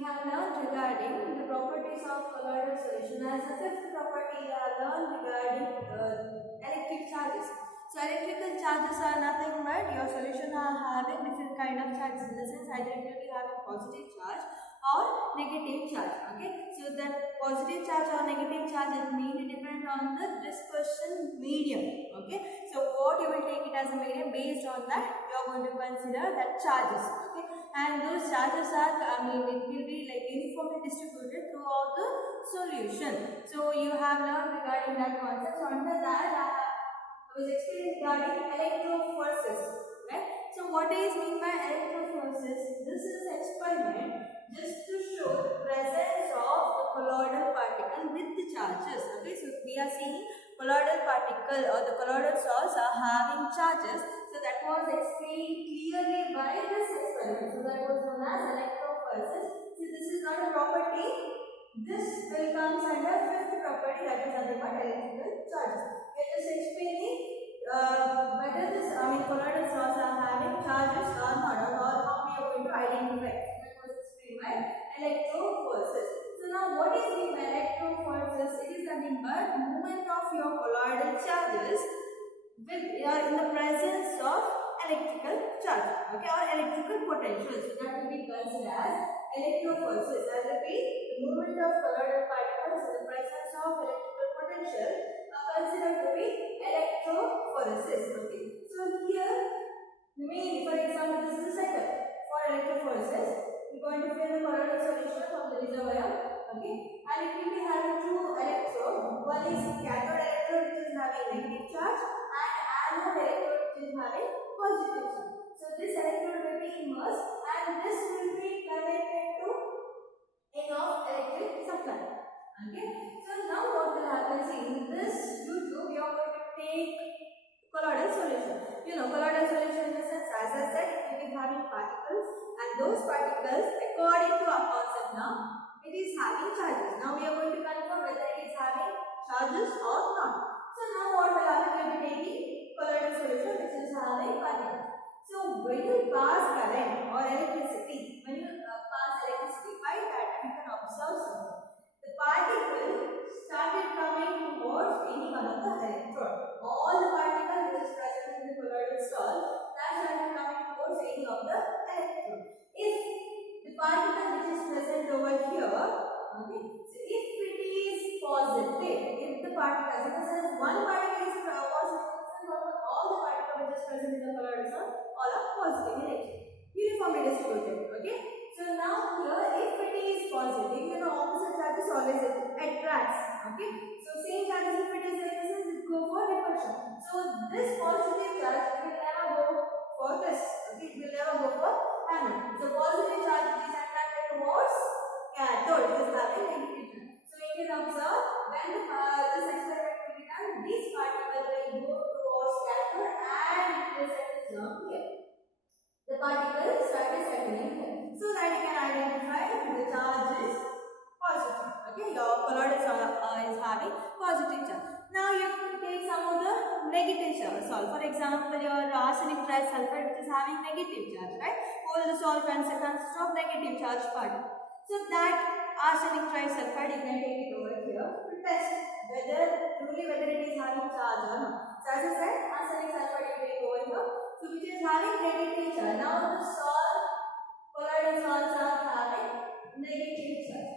we have learned regarding the properties of colloidal solution. As the fifth property, we have learned regarding electric charges. So electrical charges are nothing but your solution are having different kind of charges. In the sense, either it will be having positive charge or negative charge. Okay, so that positive charge or negative charge is mainly depend on the dispersion medium. Okay, so what you will take it as a medium, based on that you are going to consider that charges. Okay, and those charges are, it will be like uniformly distributed throughout the solution. So you have learned regarding that concept. So under that I was explaining regarding electrophoresis, right? So what is mean by electrophoresis? This is experiment just to show the presence of the colloidal particle with the charges. Okay, so we are seeing colloidal particle or the colloidal salts are having charges. So that was explained clearly by this experiment. So that was known as electrophoresis. See, this is not a property. This will come under fifth property, that is nothing but electrical charges. We are just explaining whether this colloidal salts are having charges or not, or how we are going to identify. That was explained by electrophoresis. So now what is the electrophoresis? It is nothing but movement of your colloidal charges with in the presence of electrical charge, okay, or electrical potential. So that will be considered as electrophoresis. I repeat, the movement of colloidal particles in the presence of electrical potential are considered to be electrophoresis. Okay, so here for example, this is the setup for electrophoresis. We are going to fill the colloidal solution from the reservoir. Okay, and it will be having two electrodes. One is cathode electrode, which is having negative charge, and anode electrode, which is having positive charge. So this electrode will be immersed, and this will be connected to enough electric supply. Okay, so now what will happen? See, in this YouTube, we are going to take colloidal solution. You know, colloidal solution in the sense, as I said, it will be having particles, and those particles, according to our concept now, it is having charges. Now we are going to confirm whether it is having charges or not. So now what will happen? We will be taking colloidal solution which is having particles. So when you pass current or electricity, by that you can observe something. The particle started coming towards any one of the electrode. All the particle which is present in the colloidal salt, that started coming towards any of the electrode. If the particle which is present over here, okay, so if it is positive, if the particle, in the sense one particle is positive, all the particles which is present in the colloidal salt, all are positive electric, uniformly distributed. Okay, so now here, if it is positive, you know, opposite charges always attracts. Okay, so same charges, if it is resistance, it go for repulsion. So this positive charge will never go for this. Okay, it will never go for anode. So positive charge is attracted towards cathode, it is having negative charge. So you can observe when this experiment will be done, these particles will go towards cathode and it will settle down here. The particles started settling here, so that you can identify the charge is positive. Okay, your colloidal is having positive charge. Now you can take some of the negative charge salt. For example, your arsenic trisulfide, which is having negative charge, right? All the salt consists of negative charge particle. So that arsenic trisulfide, you can take it over here to test whether it is having charge or not. So as I said, arsenic sulfide you take over here, so which is having negative charge. Now the colloidal salts are having negative charge.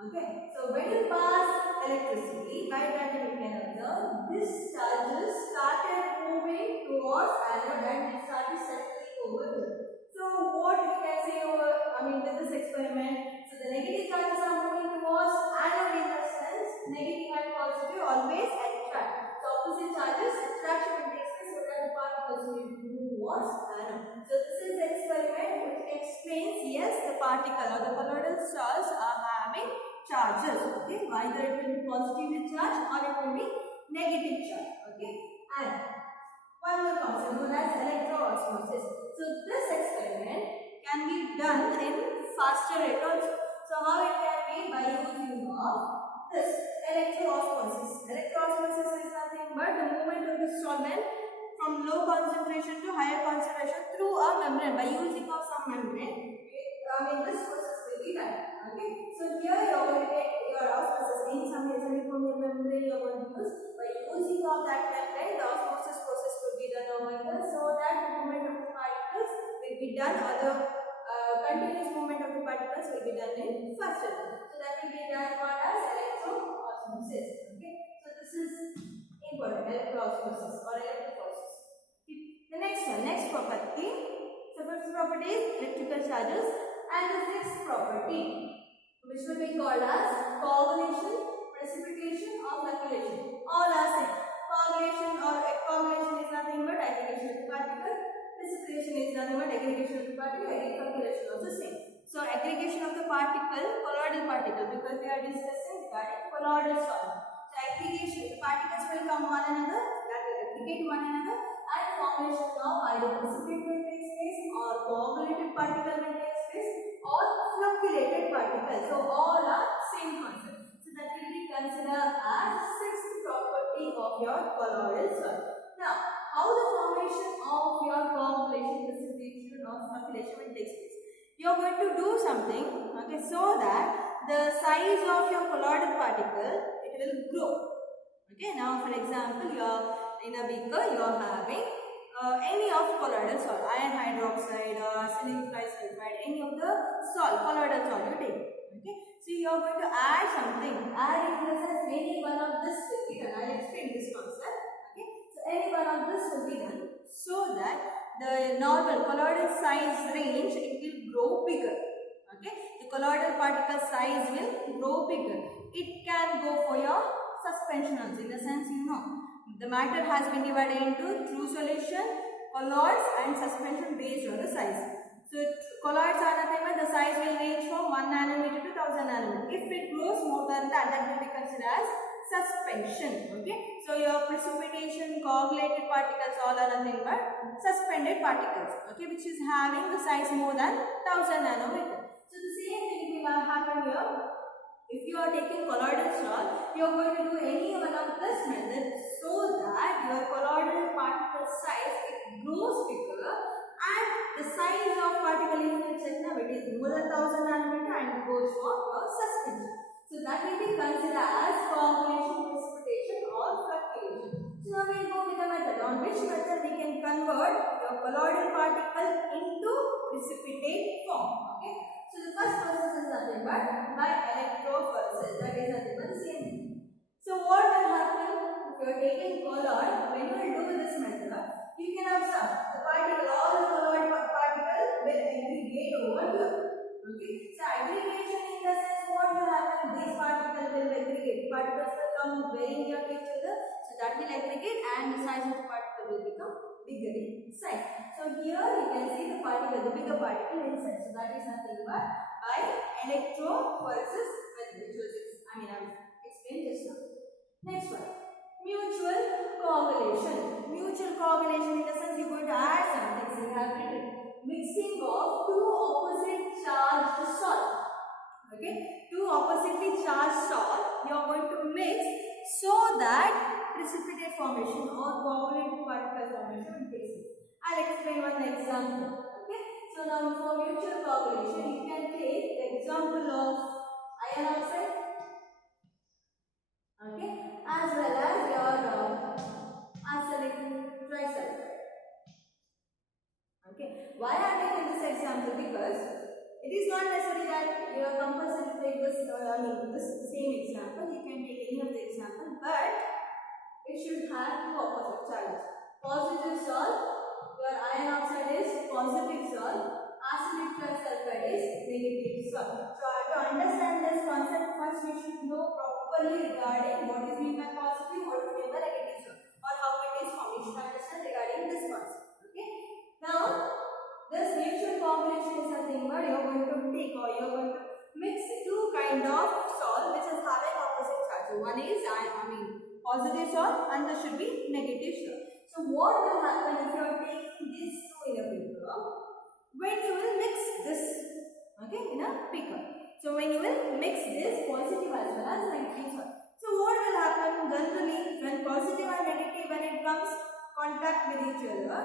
Okay, so when you pass electricity, by that you can observe this charges started moving towards anode and it started settling over here. So what we can say over, with this experiment, so the negative charges are moving towards anode in the sense, negative and positive always attract. So opposite charges, attraction will take place so that the particles will move towards anode. So this is the experiment which explains, yes, the particle or the colloidal salts are having charges. Okay, either it will be positively charged or it will be negative charge. Okay, and one more concept known as electroosmosis. So this experiment can be done in faster rate also. So how it can be? By using of this electroosmosis. Electroosmosis is nothing but the movement of the solvent from low concentration to higher concentration through a membrane. By using of some membrane, this process will be done. charge or the continuous movement of the particles will be done in first element. So that will be called as electroosmosis. Okay, so this is important, electroosmosis or electrophoresis. Okay. The next property. So first property is electrical charges, and the sixth property, which will be called as coagulation, precipitation or flocculation. All are same. Coagulation is nothing but aggregation of the particle. Precipitation is nothing but aggregation of the particle. Flocculation also same. So aggregation of the particle, colloidal particle, because we are discussing regarding colloidal solid. So aggregation, the particles will come one another, that will aggregate one another, and formation of either precipitate will take place, or coagulated particle will take place, or flocculated particle. So all are same concept. So that will be considered as sixth property of your colloidal solid. Now, how the formation of your coagulation, precipitation or flocculation will take place? You are going to do something, okay, so that the size of your colloidal particle, it will grow. Okay, now for example, you are in a beaker, you are having any of colloidal salt, iron hydroxide or arsenic trisulfide, any of the salt, colloidal salt you take. Okay, so you are going to add something. Add in the sense any one of this will be done. I will explain this concept. Okay, so any one of this will be done so that the normal colloidal size range, it will grow bigger. Okay, the colloidal particle size will grow bigger. It can go for your suspension also, in the sense, you know, the matter has been divided into true solution, colloids and suspension based on the size. So colloids are nothing but the size will range from 1 nanometer to 1000 nanometer. If it grows more than that, that will be considered as suspension. Okay, so your precipitation, coagulated particles, all are nothing but suspended particles, okay, which is having the size more than 1000 nanometer. So the same thing will happen here. If you are taking colloidal salt, you are going to do any one of this method so that your colloidal particle size, it grows bigger, and the size of particle, if it is more than 1000 nanometer, and it goes for your suspension. So that will be considered as coagulation, precipitation or flocculation. So now we will go with the method. On which method we can convert your colloidal particle into precipitate form. Okay. So the first process is nothing but by electrophoresis. That is nothing but the same thing. So what will happen if you are taking colloid? When you will do this method, you can observe the particle, all the colloid particle will aggregate over here. Okay. So aggregation in the sense, what will happen? These particles will aggregate. Particles will come very near to each other. So that will aggregate, and the size of the particle will become bigger in size. So here you can see the particle, the bigger particle inside. So that is nothing but by electrophoresis method, which was I've explained just now. Next one, mutual coagulation. Mutual coagulation in the sense you are going to add something. So you have written mixing of two opposite charged salt. Okay, two oppositely charged salt you are going to mix so that precipitate formation or coagulated particle formation will take place. I'll explain one example. Okay, so now for mutual coagulation, you can take the example of iron oxide, okay, as well as your arsenic trisulfide. Okay, why I am taking this example? Because it is not necessary that you are compulsory to take this. This same example. You can take any of the example, but it should have two opposite charges. Positive salt, your iron oxide is positive salt, arsenic trisulfide is negative salt. So to understand this concept, first we should know properly regarding what is meant by positive, what is meant by negative salt, or how it is formed. You should understand regarding this concept. Okay. Now, this mutual coagulation is something where you are going to take, or you are going to mix two kind of salt which is having opposite charge. So one is positive salt, and there should be negative salt. So what will happen if you are taking these two in a beaker? When you will mix this, okay, in a beaker. So when you will mix this positive as well as negative salt. So what will happen generally when positive and negative, when it comes contact with each other,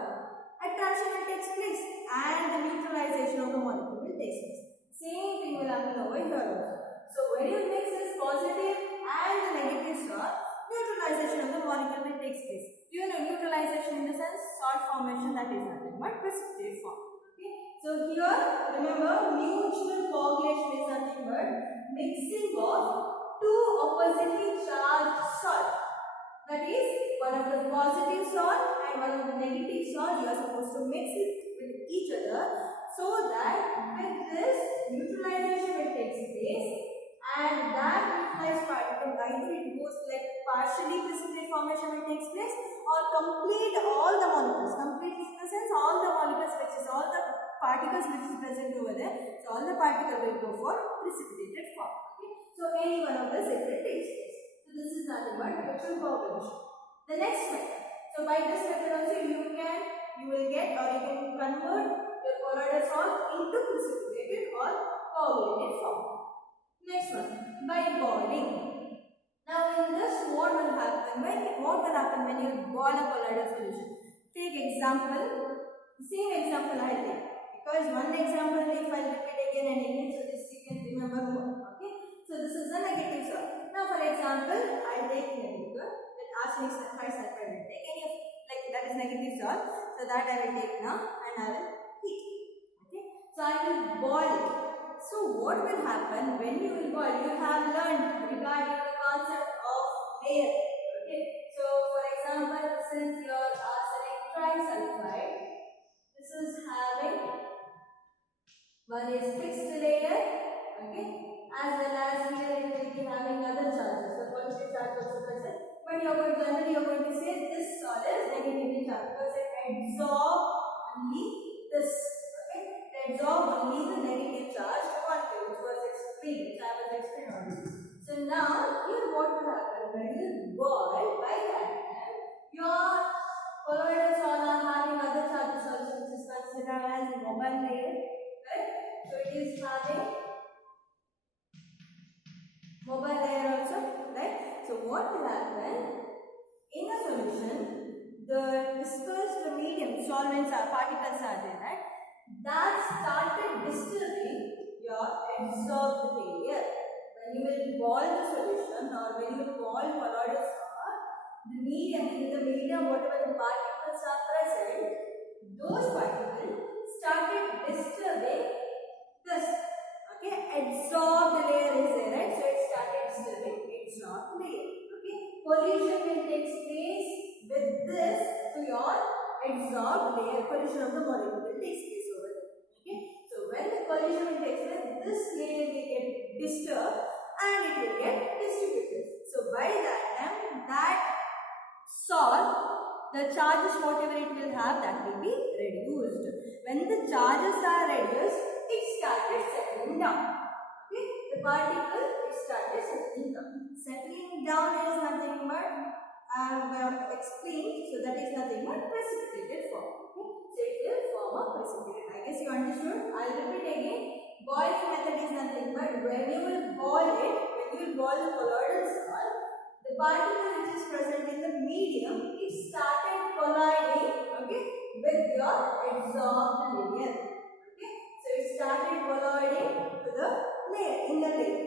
attraction will take place and the neutralization of the molecule will take place. Same thing will happen over here also. So when you mix this positive and the negative salt, neutralization of the molecule will take place. You know neutralization in the sense salt formation, that is nothing but precipitate form. Okay. So So here, remember, mutual coagulation is nothing but mixing of two oppositely charged salt. That is, one of the positive salt and one of the negative salt. You are supposed to mix it with each other so that with this neutralization will take place, and that neutralized particle either it goes like partially precipitate formation will take place or complete all the molecules. Completely in the sense all the molecules which is all the particles which is present over there. So all the particle will go for precipitated form. Okay. So any one of the segment takes place. So this is nothing but mutual coagulation. The next method. So by this method also you will get or you can convert your colloidal salt into precipitated or coagulated form. Next one, by boiling. Now in this what will happen when you boil a colloidal solution? Take example, same example I take, because one example if I repeat again and again, so this you can remember more. Okay, so this is a negative salt. Now for example, I take negative, that arsenic trisulfide will take any of like that is negative salt, so that I will take now and I will heat. Okay, so I will boil it. So what will happen when you will boil? You have learned regarding the concept of layer. Okay, so for example, since your arsenic trisulfide, this is having one is fixed layer, okay, as well as here it will be having other charges. The positive charge also present, but generally you are going to say this salt is negatively charged because it absorbs only this. Okay, it absorbs only the negative charge molecule, which was explained, which I was explaining already. So now here what will happen when you boil? By that time your colloidal salt are having other charges also, which is considered as mobile layer. Right? So it is having mobile layer also, right? So what will happen in a solution? The dispersed medium solvents are particles are there, right? That started disturbing your adsorbed layer. When you will boil the solution or when you will boil colloidal salt, the medium, in the medium whatever the particles are present, those particles started disturbing this. Okay, adsorbed layer is there, right? So it started disturbing adsorbed layer. Okay, collision will take place with this to your adsorbed layer. Collision of the molecule will take place over there. Okay, so when the collision will take place, this layer will get disturbed and it will get distributed. So by that time, that salt, the charges whatever it will have, that will be reduced. When the charges are reduced, it started settling down. Okay, the particle it started settling down. Settling down is nothing but explained, so that is nothing but precipitated form. Okay, so it will form a precipitate. I guess you understood. I will repeat again. Boiling method is nothing but when you will boil it, when you will boil the colloidal salt, the particle which is present in the medium, it started colliding, okay, with your adsorbed layer. Okay, so it started colliding to the layer, inner layer.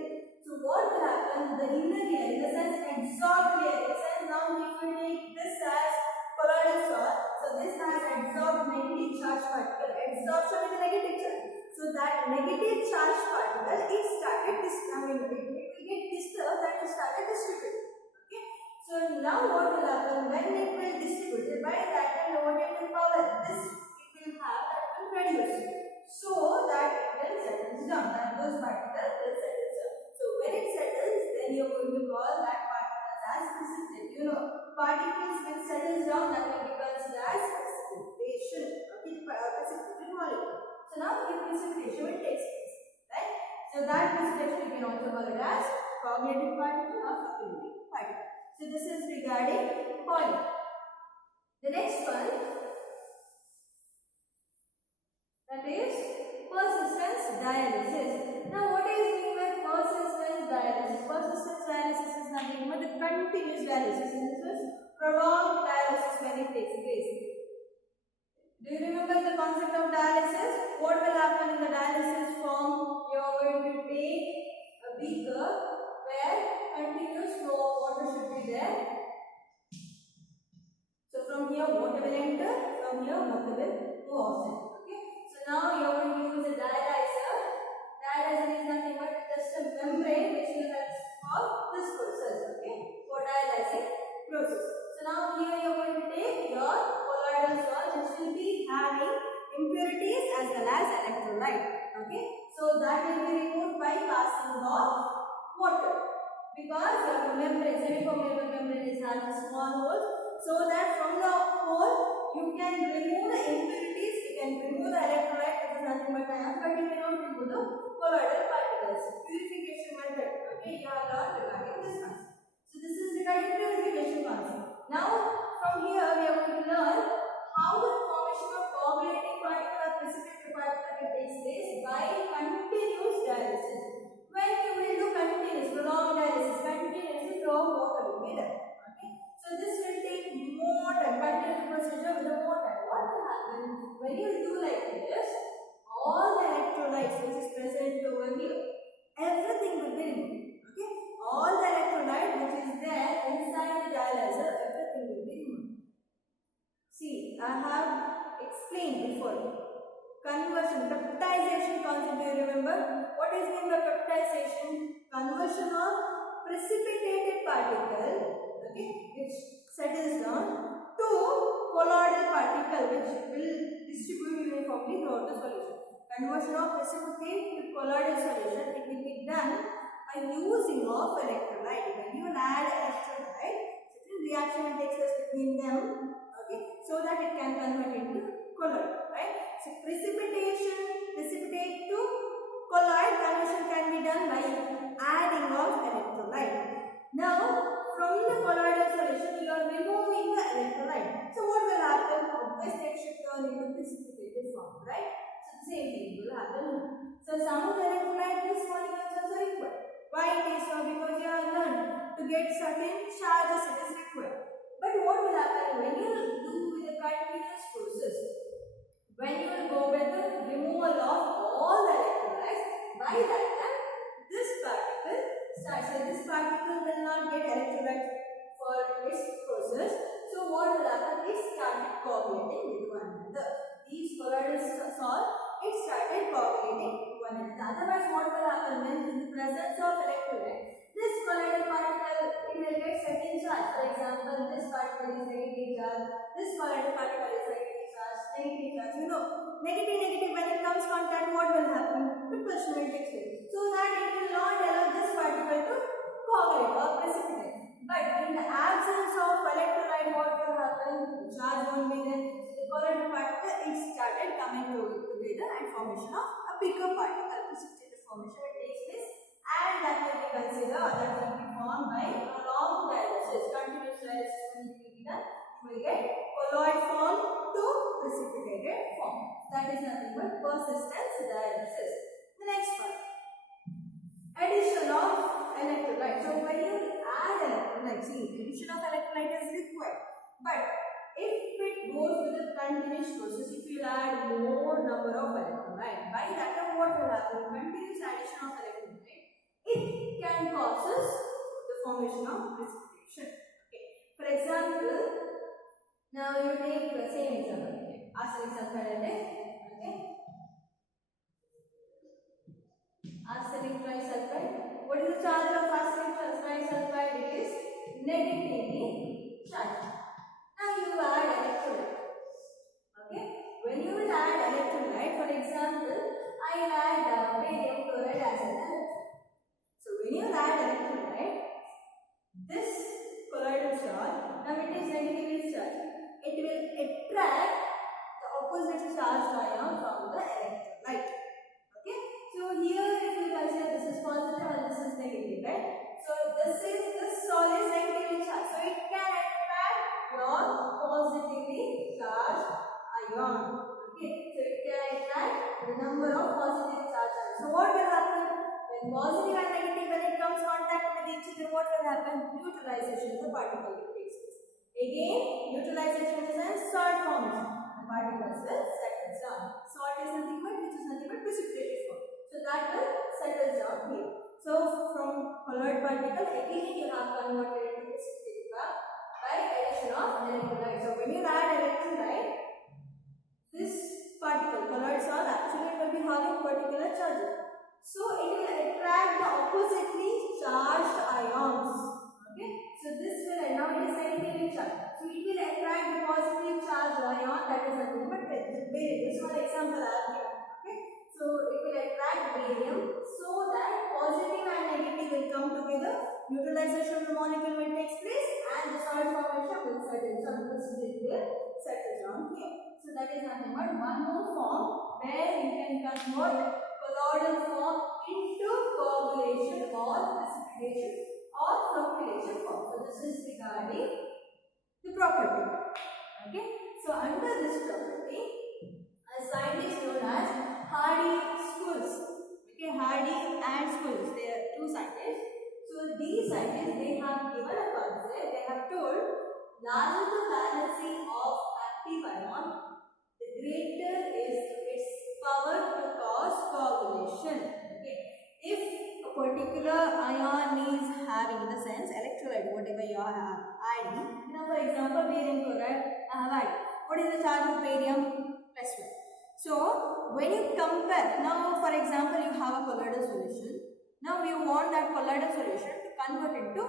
So what will happen? The inner layer, in the sense adsorbed layer, in the sense now if you take this as colloidal salt, so this has adsorbed negative charge particle. Adsorption is a negative charge. So that negative charge particle it started it will get disturbed and it started distributing. Okay. So now what will happen when it will distribute? By that time whatever power this it will have that will reduce. So that it will settle down. That those particles will settle down. So when it settles, then you are going to call that particles as precipitate. You know, particles will settle down, that will be considered as precipitation. Okay, precipitate molecule. So now the precipitation will take place, right? So that precipitation we can also call it as coagulated particle or fluctuating particle. So this is regarding boiling. The next one, that is persistence dialysis. Now what is mean by persistence dialysis? Persistence dialysis is nothing but the continuous dialysis. This is prolonged dialysis when it takes place. Do you remember the concept of dialysis? What will happen in the dialysis form? You are going to take a beaker where continuous flow of water should be there. So from here water will enter this process, okay, photodialyzing process. So now here you are going to take your colloidal salt which will be having impurities as well as electrolyte, okay. So that will be removed by passing of water, because your membrane, semi-permeable membrane is having small holes, so that from the hole you can remove the impurities, you can remove the electrolyte which is nothing but ions, but you cannot remove the colloidal particles. Purification method, okay, you have learned regarding this concept. So this is regarding purification concept. Now from here we are going to learn how the formation of coagulating particle or precipitated particle takes place by continuous dialysis. When you will do continuous, prolonged dialysis, continuously flow of water will be there. Okay. So this will take more time, continuous procedure with more time. What will happen when you do like this? All the electrolytes which is present over here, everything will be removed. Okay. All the electrolyte which is there inside the dialyzer, everything will be removed. See, I have explained before. Conversion, peptidization concept, do you remember? What is meant by peptidization? Conversion of precipitated particle, okay, which settles down, to colloidal particle which will distribute uniformly throughout the solution. Conversion of precipitate to colloidal solution, it will be done by using of electrolyte. When you add electrolyte, certain reaction takes place between them, okay, so that it can convert into colloid, right? So precipitate to colloid conversion can be done by adding of electrolyte. Now from the colloidal solution you are removing the electrolyte. So what will happen? Obviously it should turn into precipitated form, right? So the same thing will happen. So some of the electrolyte this molecules also required. Why it is so? Because you have learned to get certain charges it is required. But what will happen when you do with a continuous process? When you will go with the removal of all the electrolytes, by that time this particle starts. So this particle will not get electrolyte for its process. So what will happen? It started coagulating with one another. These colloidal salt, it started coagulating with one another. Otherwise, what will happen when in the presence of electrolyte, this colloidal particle it will get certain charge. For example, this particle is negative charge. This colloidal particle is negative charge. Negative charge. You know, negative when it comes contact, what will happen? Repulsion will take place. So that it will not allow this particle to coagulate or precipitate. But in the absence of electrolyte, what will happen? The charge won't be there. So the colloidal particle it started coming together and formation of a bigger particle, precipitated formation will take place, and that will be considered or that will be formed by prolonged dialysis. Continuous dialysis when it will be done, you will get colloid form to precipitated form. That is nothing but persistence dialysis. The next one, addition of electrolyte. So when you add electrolyte, see, addition of electrolyte is required. But if it goes with a continuous process, if you add more number of electrolyte, by that time what will happen? Continuous addition of electrolyte, it can causes the formation of precipitation. Okay. For example, now you take the same example, arsenic sulfide, okay? Arsenic trisulfide. What is the charge of arsenic trisulfide? It is negatively charged. Now you add electrolyte. Okay? When you will add electrolyte, for example, I add barium chloride as an electrolyte. So when you add electrolyte, this colloidal charge, now it is negatively charged. It will attract the opposite charged ion from the electrolyte. Okay? So here if you consider this is positive and this is negative, right? So this salt is negatively charged. So it can attract your positively charged ion. Okay? So it can attract the number of positive charged ions. So what will happen? When positive and negative, when it comes contact with each other, what will happen? Neutralization of the particle will take place. Again, neutralization is a salt formation. The particles will settle down. Salt is nothing but precipitated form. So that will settle down here. So from colloid particle, again you have converted into precipitated form by addition of electrolyte. So when you add electrolyte, this particle, colloid salt, actually it will be having particular charges. So it will attract the oppositely charged ions now it is negatively charged. So it will attract the positive charge ion, that is nothing but barium. This is one example I have given. Okay. So it will attract barium so that positive and negative will come together. Neutralization of the molecule will take place and the solid formation will settle. So this will settle down here. So that is nothing but one more form where you can convert colloidal form into coagulation or precipitation or flocculation form. So this is regarding the property. Okay. So under this property, a scientist known as Hardy-Schultz. Okay, Hardy and Schultz. They are two scientists. So these scientists, they have given a concept. They have told, larger the valency of active ion, the greater is its power to cause coagulation. Okay. If a particular ion is having, in the sense electrolyte, whatever you are adding. Now, for example, barium chloride, I have added. What is the charge of barium? +1. So when you compare, now for example, you have a colloidal solution. Now you want that colloidal solution to convert into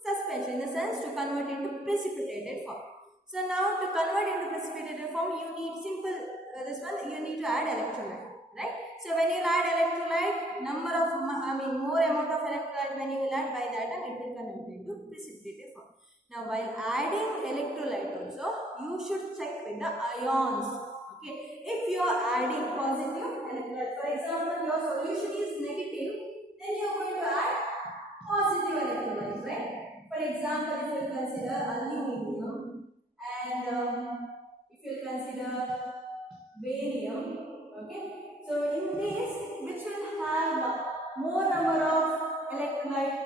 suspension, in the sense to convert into precipitated form. So now to convert into precipitated form, you need simple, you need to add electrolyte, right? So when you add electrolyte, more amount of electrolyte when you will add, by that time it will convert into precipitated form. Now while adding electrolyte also, you should check with the ions. Okay, if you are adding positive electrolyte, for example, your solution is negative, then you are going to add positive electrolyte, right? For example, if you consider aluminium and if you consider barium, okay. So in this, which will have more number of electrolyte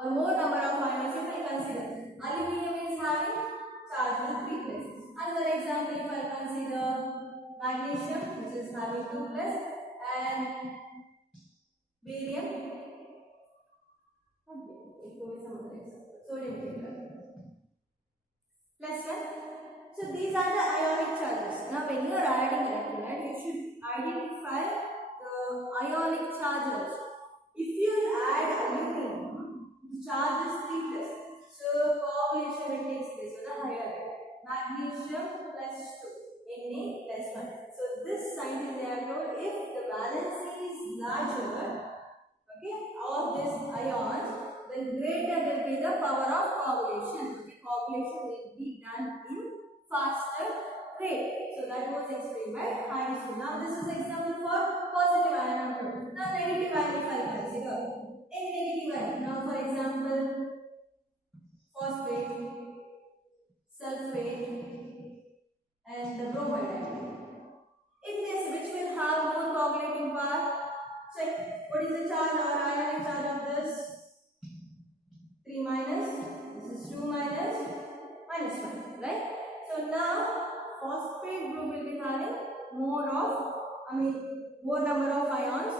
or more number of ions, if you consider aluminium is having charge 3+. Another example, if I consider magnesium, which is having 2+, and barium. Okay, it will be some other example. Sodium +1. So these are the ionic charges. Now when you are adding electrolyte, you should identify the ionic charges. If you add aluminium, the charge is 3+. So coagulation will take place on a higher rate. Magnesium +2, Na +1. So this scientist, they are told, if the valency is larger, okay, of this ion, then greater will be the power of coagulation. Okay, coagulation will be done in faster rate. So that was explained by Hardy-Schultz. Now this is example for positive ion. Now negative ion, if I consider any negative ion. Now for example, phosphate, sulfate, and the bromide. In this, which will have more coagulating power? Check what is the charge or ionic charge of this? 3-. This is 2-, -1, right? So now phosphate group will be having more number of ions,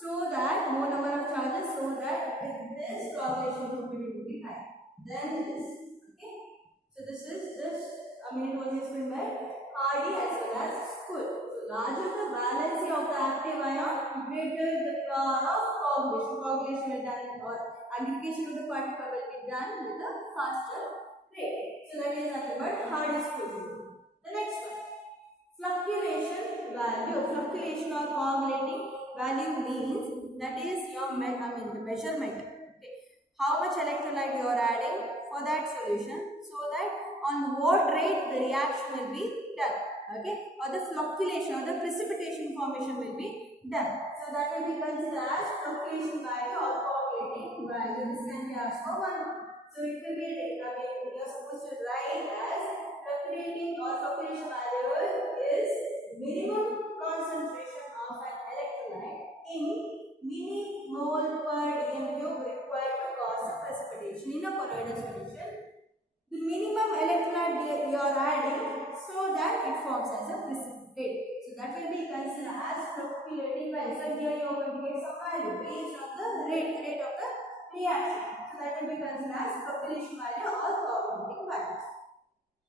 so that more number of charges, so that this coagulation property will be high. Then this, okay. So this is it was explained by Hardy as well as Schultz. So larger the valency of the active ion, greater the power of coagulation. Coagulation will done, or aggregation of the particle will be done with a faster rate. So that is nothing but Hardy-Schultz. The next one, flocculation value. Flocculation or coagulating value means that is your the measurement. Okay, how much electrolyte you are adding for that solution, so that on what rate the reaction will be done. Okay, or the flocculation or the precipitation formation will be done. So that will be considered as flocculation value or coagulating value. This can be asked for one. So it will be, you are supposed to write as flocculation value is minimum concentration of an electrolyte in millimole per dm cube required to cause a precipitation in a colloidal solution. The minimum electrolyte you are adding, so that it forms as a precipitate. So that will be considered as flocculating value. So here you are going to get some value based on the rate of the reaction. So that will be considered as flocculation value or coagulating value.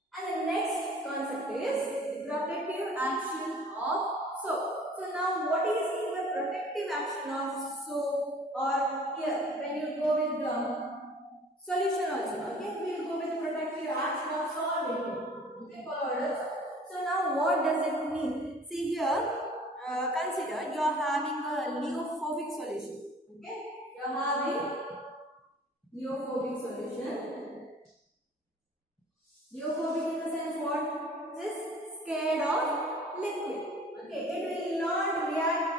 And the next concept is protective action of soap. So now what is the protective action of soap, or here when you go with the solution also, okay, we will go with Okay, colloidal salt. So now what does it mean? See here, consider you are having a neophobic solution. Okay, you are having neophobic solution. Neophobic in the sense what? It is scared of liquid. Okay, it will not react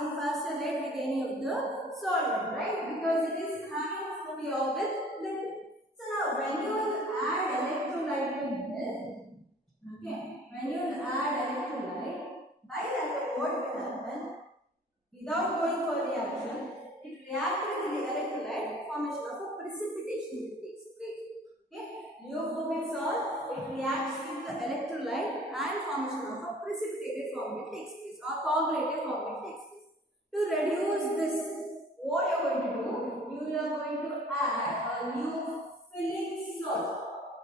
in faster rate with any of the solvent, right? Because it is having phobia with liquid. So now when you will add electrolyte to this, okay, when you will add electrolyte, by that what will happen? Without going for reaction, it reacts with the electrolyte, formation of a precipitation will take place. Okay, neophobic salt, it reacts with the electrolyte and formation of a precipitated form will takes place or coagulated form will takes place. To reduce this, what you are going to do? You are going to add a neophilic salt.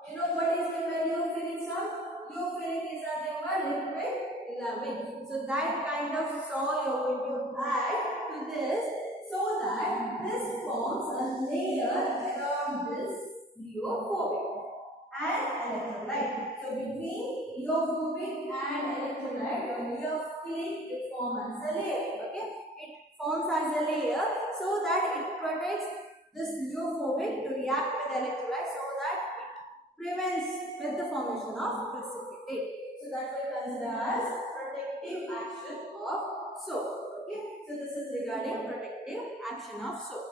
You know what is the neophilic salt? Neophilic is nothing but liquid loving. So that kind of salt you are going to add to this so that this forms a layer around this neophobic and electrolyte. So between neophobic and electrolyte, your neophilic will form as a layer. Okay, it forms as a layer so that it protects this neophobic to react with electrolyte so that it prevents with the formation of precipitate. So that will consider as protective action of soap. Okay, so this is regarding protective action of soap.